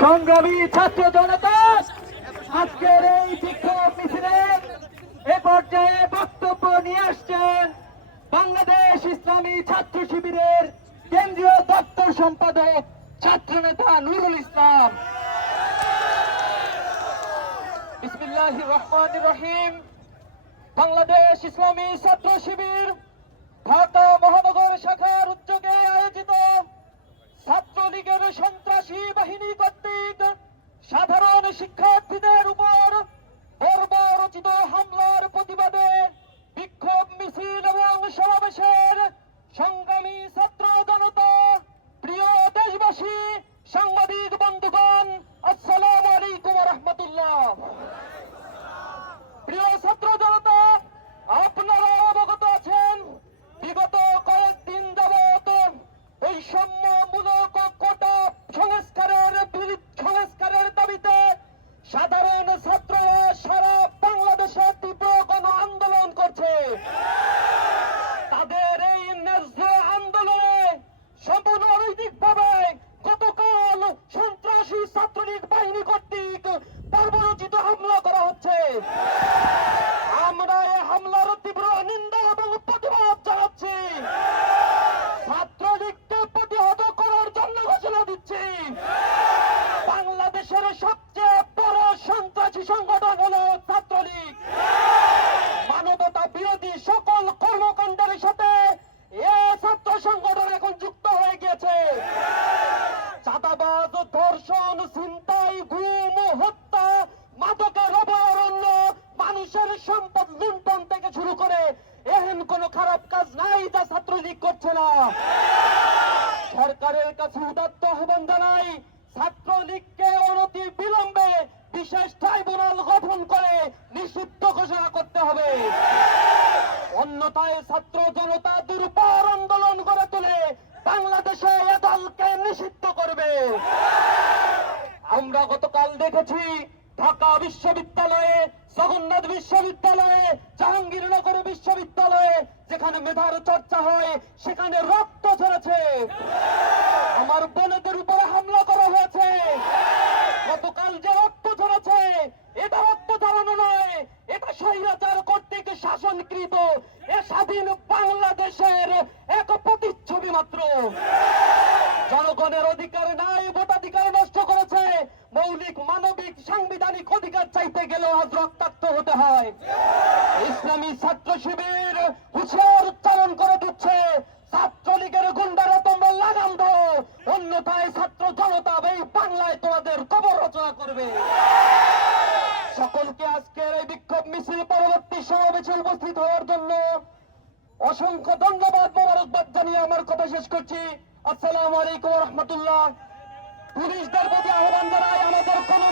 সংগ্রামী ছাত্র জনতা, আজকের এই বিক্ষোভ মিছিলে এ পর্যায়ে বক্তব্য নিয়ে আসছেন বাংলাদেশ ইসলামী ছাত্র শিবিরের কেন্দ্রীয় দপ্তর সম্পাদক ছাত্রনেতা নুরুল ইসলাম। বিসমিল্লাহির রহমানির রহিম। বাংলাদেশ ইসলামী ছাত্র শিবির ঢাকা মহানগর শাখার উদ্যোগে আয়োজিত ছাত্রলীগের সন্ত্রাসী বাহিনী কর্তৃক সাধারণ শিক্ষার্থীদের উপর বর্বরচিত হামলার প্রতিবাদে বিক্ষোভ মিছিল এবং সমাবেশের সংগ্রামী ছাত্র জনতা, প্রিয় দেশবাসী, সাংবাদিক বন্ধুগণ, আসসালামু আলাইকুম ওয়া রাহমাতুল্লাহ। প্রিয় ছাত্র জনতা, আপনারা অবগত আছেন বিগত কয়েকদিন যাবত বৈষম্যমূলক কোটা সংস্কারের দাবিতে সাধারণ ছাত্ররা সারা বাংলাদেশে তীব্র গণ আন্দোলন করছে। তাদের এই ন্যায্য আন্দোলনে সাম্প্রদায়িকভাবে গতকাল সন্ত্রাসী ছাত্রলীগ বাহিনী কর্তৃক বর্বরচিত হামলা করা হচ্ছে। আমরা এই হামলার তীব্র নিন্দা এবং প্রতিবাদ জানাচ্ছি। ছাত্রলীগকে প্রতিহত করার জন্য ঘোষণা দিচ্ছি, বাংলাদেশের সবচেয়ে বড় সন্ত্রাসী সংগঠন হলো ছাত্রলীগ। মানবতা বিরোধী সকল কর্মকাণ্ডের সাথে এ ছাত্র সংগঠন এখন যুক্ত হয়ে গিয়েছে। চাঁদাবাজ, ধর্ষণ, ছিনতাই, গুম, হত্যা, মাদকের অভয়ারণ্য, মানুষের সম্পদ লুণ্ঠন থেকে শুরু করে এহেন কোন খারাপ কাজ নাই যা ছাত্রলীগ করছে না। সরকারের কাছে উদাত্ত আহ্বান জানাই, ছাত্রলীগকে অনতি বিলম্বে বিশেষ ট্রাইব্যুনাল গঠন করে নিষিদ্ধ ঘোষণা করতে হবে। অন্যথায় ছাত্র জনতা দুর্বার আন্দোলন গড়ে তুলে বাংলাদেশে এ দলকে নিষিদ্ধ করবে। আমরা গতকাল দেখেছি ঢাকা বিশ্ববিদ্যালয়ে, জগন্নাথ বিশ্ববিদ্যালয়ে, জাহাঙ্গীরনগর বিশ্ববিদ্যালয়ে যেখানে মেধার চর্চা হয় সেখানে রক্ত ঝরেছে। আমার বোনেদের উপরে হামলা করা হয়েছে। গতকাল যে রক্ত ঝরেছে এটা রক্ত ঝরানো নয়, এটা স্বৈরাচার কর্তৃক শাসনকৃত এ স্বাধীন বাংলাদেশের এক প্রতিচ্ছবি মাত্র। জনগণের অধিকার নাই, ভোটাধিকার নষ্ট করেছে। মৌলিক মানবিক সাংবিধানিক অধিকার চাইতে গেলেও আজ রক্তাক্ত হতে হয়। ইসলামী ছাত্র শিবির হুঁশিয়ার উচ্চারণ করে দিচ্ছে, ছাত্রলীগের গুন্ডারা তোমরা লাগাম দাও, অন্যথায় ছাত্র জনতা এই বাংলায় তোমাদের কবর রচনা করবে। সকলকে আজকের এই বিক্ষোভ মিছিল পরবর্তী সমাবেশে উপস্থিত হওয়ার জন্য অসংখ্য ধন্যবাদ, মোবারকবাদ জানিয়ে আমার কথা শেষ করছি। আসসালামু আলাইকুম ওয়া রাহমাতুল্লাহ। পুলিশদের প্রতি আহ্বান জানাই, আমাদের কোন